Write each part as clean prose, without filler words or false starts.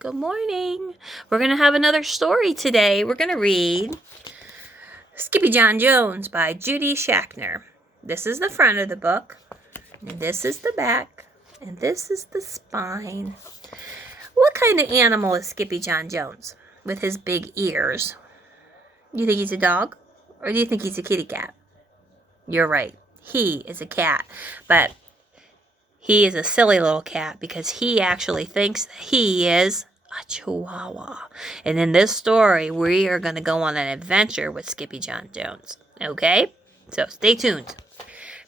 Good morning. We're going to have another story today. We're going to read Skippy Jon Jones by Judy Schachner. This is the front of the book, and this is the back, and this is the spine. What kind of animal is Skippy Jon Jones with his big ears? You think he's a dog, or do you think he's a kitty cat? You're right. He is a cat, but he is a silly little cat because he actually thinks that he is a chihuahua. And in this story, we are going to go on an adventure with Skippy Jon Jones. Okay? So stay tuned.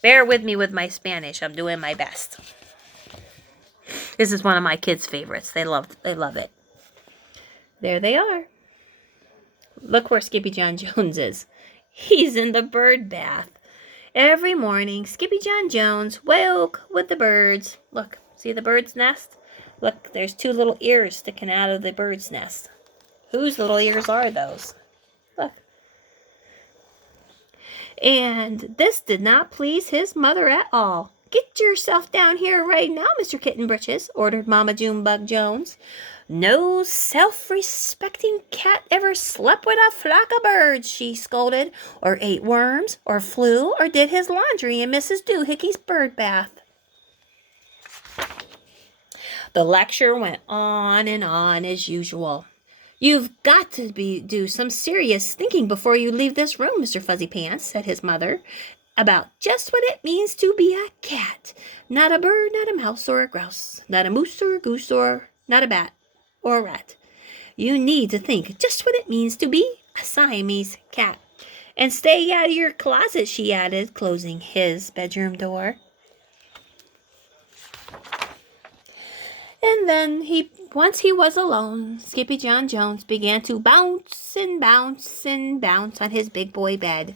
Bear with me with my Spanish. I'm doing my best. This is one of my kids' favorites. They love it. There they are. Look where Skippy Jon Jones is. He's in the bird bath. Every morning, Skippy Jon Jones woke with the birds. Look, see the bird's nest? Look, there's two little ears sticking out of the bird's nest. Whose little ears are those? Look. And this did not please his mother at all. "Get yourself down here right now, Mr. Kitten Britches," ordered Mama Junebug Jones. "No self-respecting cat ever slept with a flock of birds," she scolded, "or ate worms, or flew, or did his laundry in Mrs. Doohickeys' bird bath." The lecture went on and on as usual. "You've got to do some serious thinking before you leave this room, Mr. Fuzzy Pants," said his mother, "about just what it means to be a cat. Not a bird, not a mouse or a grouse, not a moose or a goose, or not a bat or a rat. You need to think just what it means to be a Siamese cat. And stay out of your closet," she added, closing his bedroom door. And then once he was alone, Skippy Jon Jones began to bounce and bounce and bounce on his big boy bed.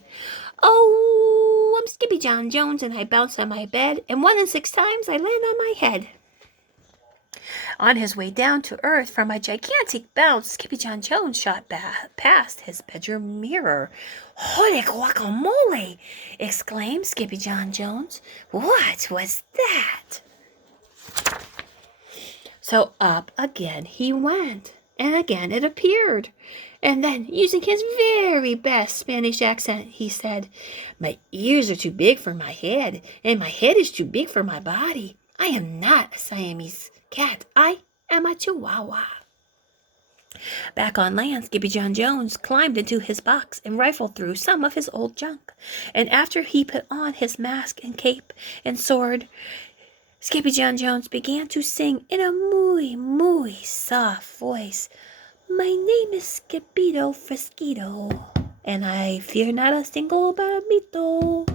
"Oh, I'm Skippy Jon Jones, and I bounce on my bed, and 1 in 6 times I land on my head." On his way down to earth from a gigantic bounce, Skippy Jon Jones shot past his bedroom mirror. "Holy guacamole!" exclaimed Skippy Jon Jones. "What was that?" So up again he went, and again it appeared. And then, using his very best Spanish accent, he said, "My ears are too big for my head, and my head is too big for my body. I am not a Siamese cat. I am a Chihuahua." Back on land, Skippy Jon Jones climbed into his box and rifled through some of his old junk. And after he put on his mask and cape and sword, Skippy Jon Jones began to sing in a muy soft voice. "My name is Skippito Fresquito, and I fear not a single barbito.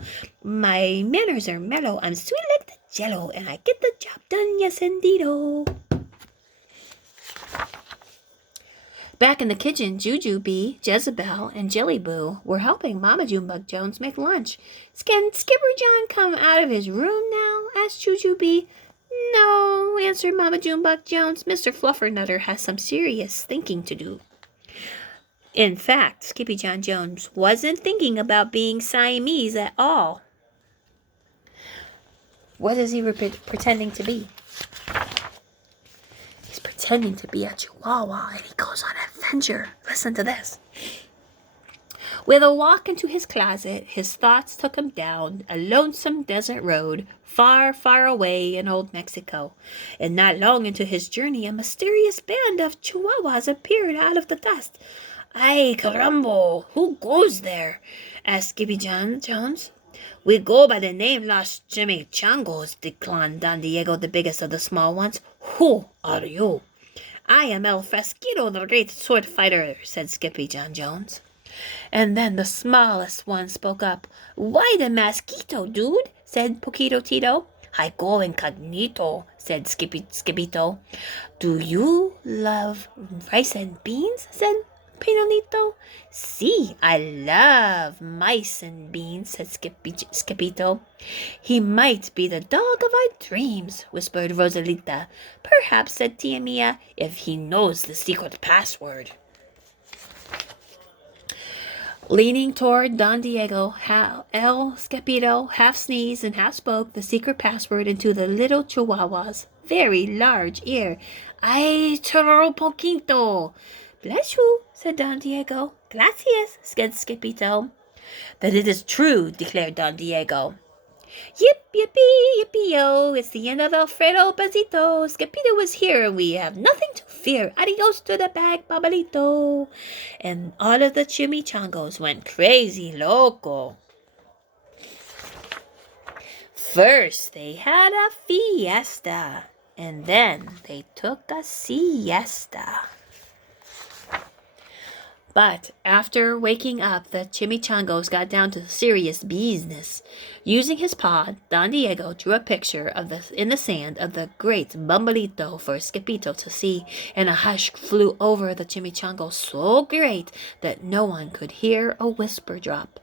My manners are mellow, I'm sweet like the jello, and I get the job done, yes indeedo." Back in the kitchen, Jujubee, Jezebel, and Jellyboo were helping Mama Junebug Jones make lunch. "Can Skipper John come out of his room now?" asked Jujubee. "No," answered Mama Junebug Jones. "Mr. Fluffernutter has some serious thinking to do." In fact, Skippy Jon Jones wasn't thinking about being Siamese at all. What is he pretending to be? He's pretending to be a Chihuahua, and he goes on an adventure. Listen to this. With a walk into his closet, his thoughts took him down a lonesome desert road, far, far away in old Mexico. And not long into his journey, a mysterious band of Chihuahuas appeared out of the dust. "Ay, caramba, who goes there?" asked Skippy Jon Jones. "We go by the name Los Chimichangos," declared Don Diego, the biggest of the small ones. "Who are you?" "I am El Fresquito, the great sword fighter," said Skippy Jon Jones. And then the smallest one spoke up. "Why the mosquito, dude?" said Poquito Tito. "I go incognito," said Skippito. "Do you love rice and beans?" said Pinolito. "See, I love mice and beans," said Skippito. "He might be the dog of our dreams," whispered Rosalita. "Perhaps," said Tia Mia, "if he knows the secret password." Leaning toward Don Diego, El Skippito half sneezed and half spoke the secret password into the little Chihuahua's very large ear. Ay, chorro poquito. Bless you, said Don Diego. Gracias, said Skippito. That it is true, declared Don Diego. Yip, yippee, yippee-yo, it's the end of Alfredo Bazito. Skippito is here, and we have nothing to fear. Adios to the bag, Babalito. And all of the chimichangos went crazy loco. First, they had a fiesta, and then they took a siesta. But after waking up, the chimichangos got down to serious business. Using his paw, Don Diego drew a picture in the sand of the great Bumbalito for Skippito to see, and a hush flew over the chimichango so great that no one could hear a whisper drop.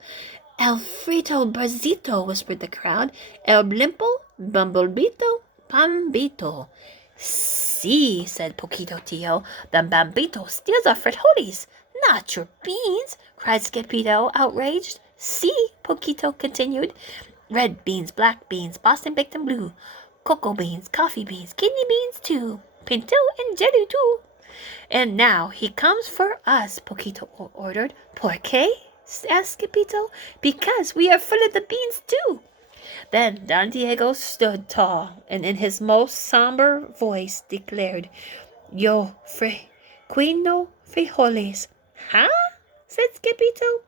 Alfredo Brazito, whispered the crowd. El Blimpo, Bumblebito, Pambito. See, said Poquito Tio, the Bambito steals our frijoles. Not your beans, cried Skippito, outraged. See, Poquito continued. Red beans, black beans, Boston baked and blue. Cocoa beans, coffee beans, kidney beans too. Pinto and jelly too. And now he comes for us, Poquito ordered. ¿Por qué? Asked Skippito. Because we are full of the beans too. Then Don Diego stood tall, and in his most somber voice declared, Yo quino frijoles. Huh? Said Skippito.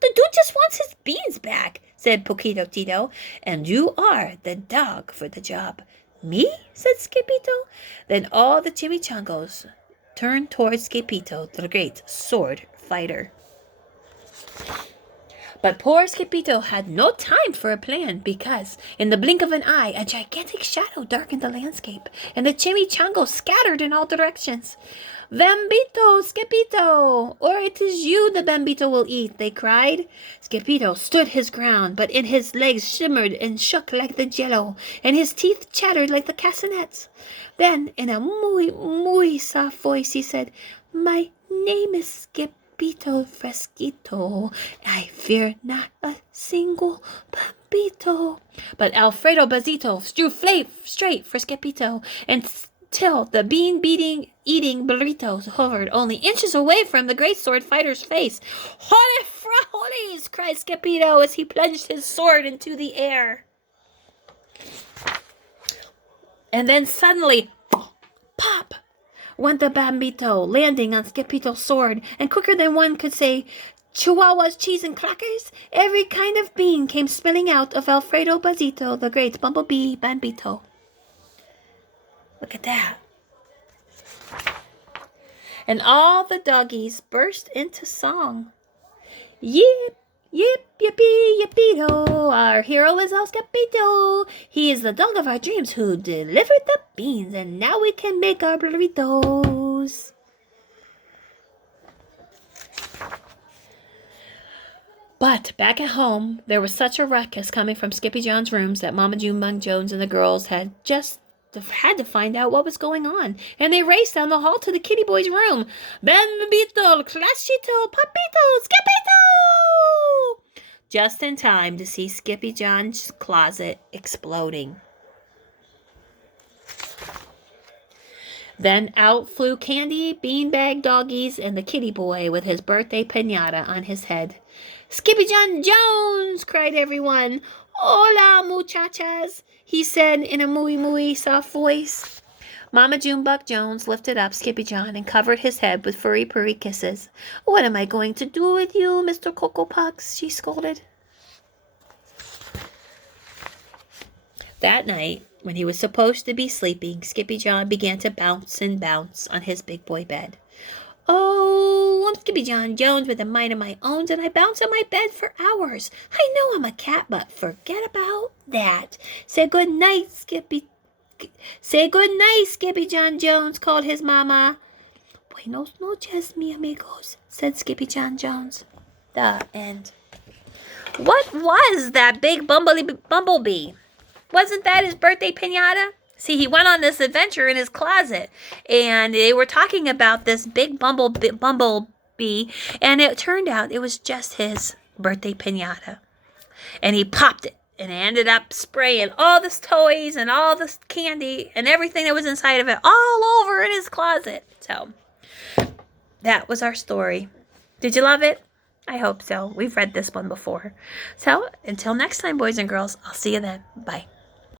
The dude just wants his beans back, said Poquito Tito, and you are the dog for the job. Me? Said Skippito. Then all the chimichangos turned towards Skippito, the great sword fighter. But poor Skippito had no time for a plan because, in the blink of an eye, a gigantic shadow darkened the landscape, and the chimichangos scattered in all directions. Bambito, Skippito, or it is you the Bambito will eat, they cried. Skippito stood his ground, but in his legs shimmered and shook like the jello, and his teeth chattered like the castanets. Then, in a muy soft voice, he said, My name is Skippito Fresquito. I fear not a single Bambito. But Alfredo Bazito drew straight for Skippito, until the eating burritos hovered only inches away from the great sword fighter's face. Holy frijoles! Cried Skippito as he plunged his sword into the air. And then suddenly, pop! Went the Bambito, landing on Skippito's sword, and quicker than one could say, Chihuahuas, cheese, and crackers, every kind of bean came spilling out of Alfredo Bazito, the great bumblebee Bambito. Look at that. And all the doggies burst into song. Yip, yip, yippee, yippee-do. Our hero is El Skippito. He is the dog of our dreams who delivered the beans, and now we can make our burritos. But back at home, there was such a ruckus coming from Skippy Jon's rooms that Mama June Jones and the girls had to find out what was going on, and they raced down the hall to the kitty boy's room. Bambito, Clashito, Papito, Skippito! Just in time to see Skippy Jon's closet exploding. Then out flew Candy, Beanbag Doggies, and the kitty boy with his birthday piñata on his head. Skippy Jon Jones! Cried everyone. Hola, muchachas! He said in a muy soft voice. Mama Junebug Jones lifted up Skippy Jon and covered his head with furry purry kisses. What am I going to do with you, Mr. Cocoa Puffs? She scolded. That night, when he was supposed to be sleeping, Skippy Jon began to bounce and bounce on his big boy bed. Oh, I'm Skippy Jon Jones with a mind of my own, and I bounce on my bed for hours. I know I'm a cat, but forget about that. Say good night, Skippy Jon Jones, called his mama. Buenos noches, mi amigos, said Skippy Jon Jones. The end. What was that big bumblebee? Wasn't that his birthday piñata? See, he went on this adventure in his closet, and they were talking about this big bumblebee, and it turned out it was just his birthday piñata. And he popped it and ended up spraying all the toys and all the candy and everything that was inside of it all over in his closet. So that was our story. Did you love it? I hope so. We've read this one before. So until next time, boys and girls, I'll see you then. Bye.